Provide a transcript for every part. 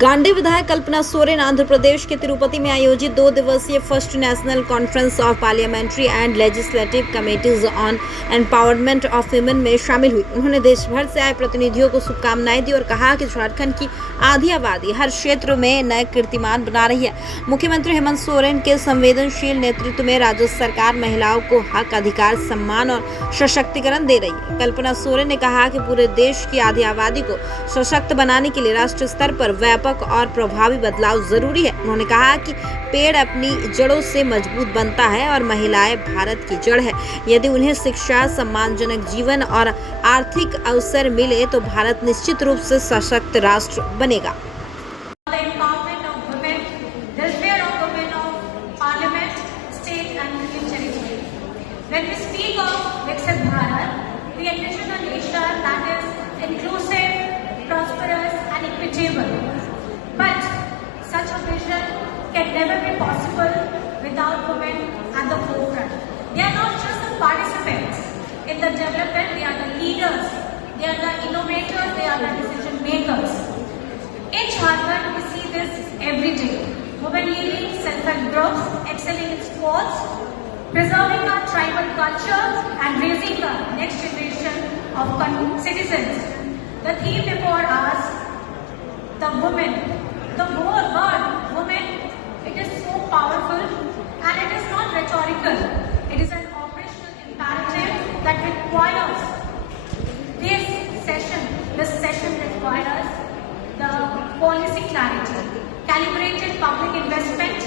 गांडी विधायक कल्पना सोरेन आंध्र प्रदेश के तिरुपति में आयोजित 2 दिवसीय first national conference of parliamentary and legislative committees on empowerment of women में शामिल हुई। उन्होंने देश भर से आए प्रतिनिधियों को शुभकामनाएं दी और कहा कि झारखंड की आधी आबादी हर क्षेत्र में नए कीर्तिमान बना रही है। मुख्यमंत्री हेमंत सोरेन के संवेदनशील नेतृत्व में राज्य सरकार महिलाओं को हक, अधिकार, सम्मान और सशक्तिकरण दे रही है। कल्पना सोरेन ने कहा कि पूरे देश की आधी आबादी को सशक्त बनाने के लिए राष्ट्रीय स्तर पर व्यापक और प्रभावी बदलाव जरूरी है। उन्होंने कहा कि पेड़ अपनी जड़ों से मजबूत बनता है और महिलाएं भारत की जड़ है। यदि उन्हें शिक्षा, सम्मानजनक जीवन और आर्थिक अवसर मिले तो भारत निश्चित रूप से सशक्त राष्ट्र बनेगा। But such a vision can never be possible without women at the forefront. They are not just the participants in the development, they are the leaders, they are the innovators, they are the decision makers. In Jharkhand, we see this every day. Women leading self-help groups, excelling in sports, preserving our tribal culture and raising the next generation of citizens. The theme before us, the women, the word woman, it is so powerful and it is not rhetorical. It is an operational imperative that requires this session requires the policy clarity, calibrated public investment,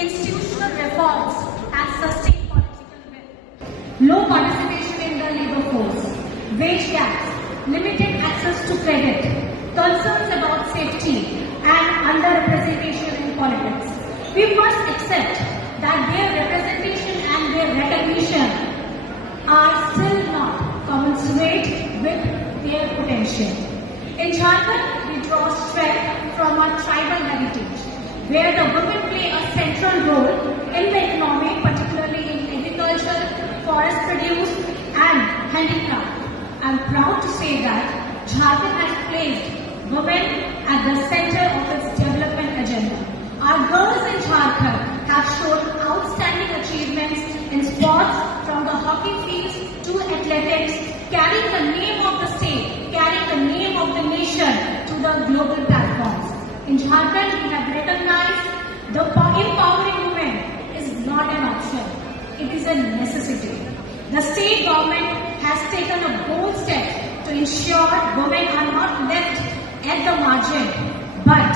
institutional reforms and sustained political will. Low participation in the labor force, wage gaps, limited access to credit, concerns about safety and underrepresentation in politics. We must accept that their representation and their recognition are still not commensurate with their potential. In Jharkhand, we draw strength from our tribal heritage, where the women play a central role in the economy, particularly in agriculture, forest produce and handicraft. I am proud to say that Jharkhand has placed women at the center of its development agenda. Our girls in Jharkhand have shown outstanding achievements in sports, from the hockey fields to athletics, carrying the name of the state, carrying the name of the nation to the global platforms. In Jharkhand, we have recognized the empowering women is not an option, it is a necessity. The state government has taken a bold step to ensure women are not left at the margin, but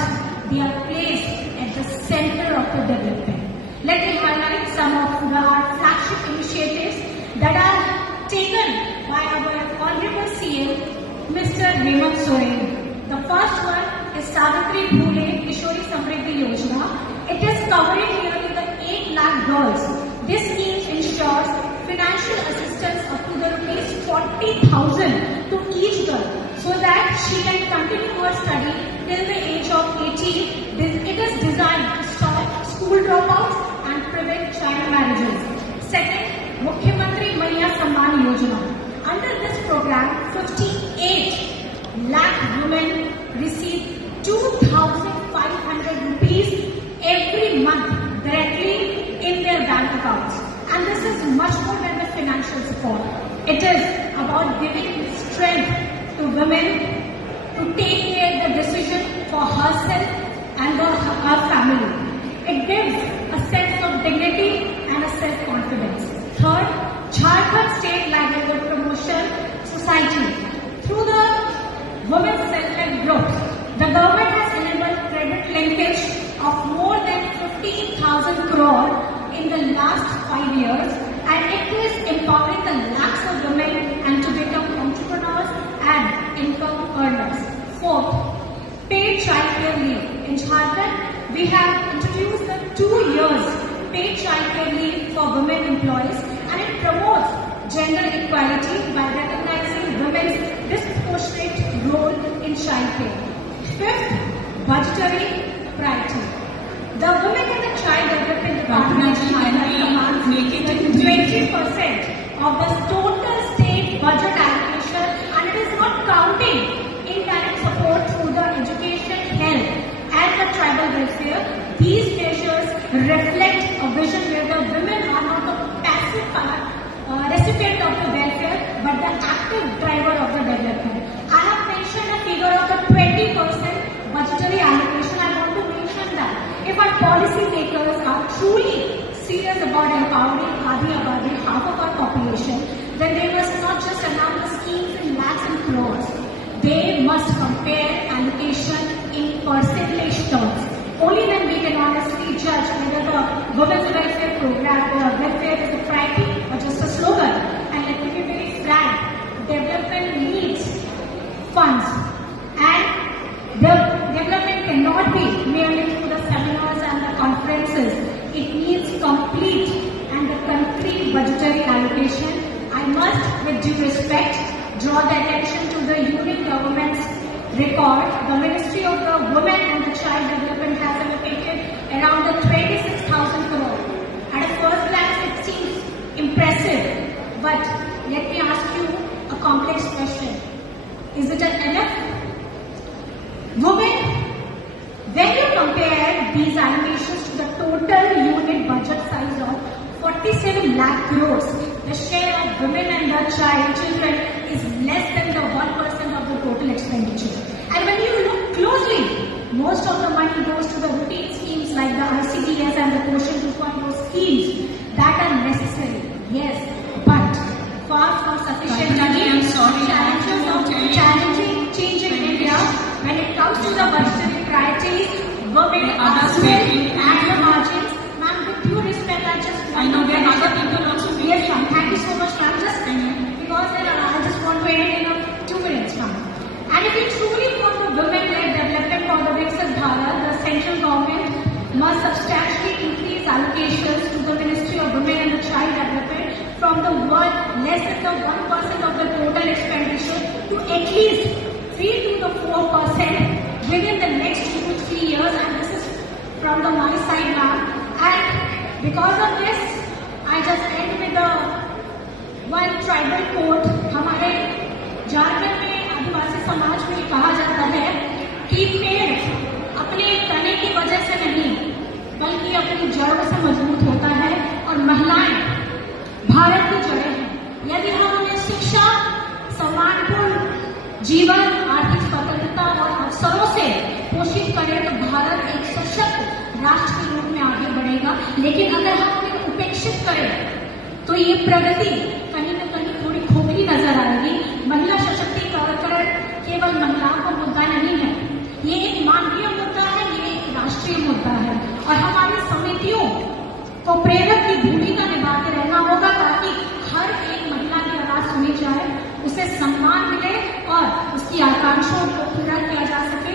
they are placed at the center of the development. Let me highlight some of our flagship initiatives that are taken by our Honorable CM, Mr. Hemant Soren. The first one is Savitri Phule Kishori Samriddhi Yojana. It is covering nearly the 8 lakh girls. This scheme ensures financial assistance up to the rupees 40,000 to each girl, so that she can continue her study till the age of 18. It is designed to stop school dropouts and prevent child marriages. Second, Mukhyamantri Maiya Samman Yojana. Under this program, 58 lakh women receive 2,500 rupees every month directly in their bank accounts. And this is much more than the financial support. It is about giving strength to women to take the decision for herself and her family. It gives a sense of dignity and a self-confidence. Third, Jharkhand State Livelihood Promotion Society. Through the women's self-help groups, the government has enabled credit linkage of more than 15,000 crore in the last 5 years, and it is empowering the lakhs of women and to become entrepreneurs and income earners. Fourth, paid childcare leave. In Jharkhand, we have introduced the 2 years paid childcare leave for women employees, and it promotes gender equality by recognizing women's disproportionate role in childcare. Fifth, budgetary priority. The Women and the Child Development Department commands 20% of the total state budget allocation, and it is not counting indirect support through the education, health and welfare. These measures reflect a vision where the women are not the passive recipient of the welfare, but the active driver of the development. I have mentioned a figure of the 20% budgetary allocation. I want to mention that if our policy makers are truly serious about empowering Adi Abadi, half of our population, then they must not just announce the schemes in lakhs and crores. They must compare allocation in percentage terms. Only then we can honestly judge whether the women's welfare program welfare is a priority or just a slogan. And let me be very frank, development needs funds, and the development cannot be merely through the seminars and the conferences. It needs complete and the concrete budgetary allocation. I must, with due respect, draw the attention to the union government's record. The Ministry of the Women and the Child Development has allocated around the 26,000 crore. At a first glance, it seems impressive, but let me ask you a complex question. Is it enough? Women, when you compare these allocations to the total unit budget size of 47 lakh crores, the share of women and the children is less than the 1% of the total expenditure. And when you look closely, most of the money goes to the routine schemes like the ICDS and the Quotient 2.0 schemes that are necessary. Yes, but far from sufficient. I'm sorry. Challenging change in India when it comes to the budgetary priorities, women are still at the margins. Ma'am, with due respect, I know there are other people also. Yes, ma'am. Thank you so much, ma'am. Just because I just want to end in 2 minutes, ma'am. And if you truly want the women-led development for the Viksit Bharat, the central government must substantially increase allocations to the Ministry of Women and the Child Development from the less than the 1% of the total expenditure to at least 3 to the 4% within the next 2 to 3 years. And this is from my side, ma'am. And because of this, I just end with the one tribal quote. हमारे झारखंड में आदिवासी समाज में कहा जाता है कि पेड़ अपने तने की वजह से नहीं बल्कि अपनी जड़ों से मजबूत होता है और महिलाएं भारत की जड़ें हैं। यदि हम उन्हें शिक्षा, सम्मानपूर्ण जीवन, आर्थिक स्वतंत्रता और अवसरों से पोषित करें तो भारत एक सशक्त राष्ट्र के रूप में आगे बढ़ेगा। लेकिन अगर हम उन्हें उपेक्षित करें तो ये प्रगति कहीं न कहीं थोड़ी खोखली नजर आएगी। महिला सशक्तिकरण केवल महिलाओं का मुद्दा नहीं है, ये एक मानवीय मुद्दा है, ये एक राष्ट्रीय मुद्दा है और हमारी समितियों को प्रेरक की भूमिका निभाते रहना होगा ताकि हर एक महिला की आवाज सुनी जाए, उसे सम्मान मिले और उसकी आकांक्षाओं को पूरा किया जा सके।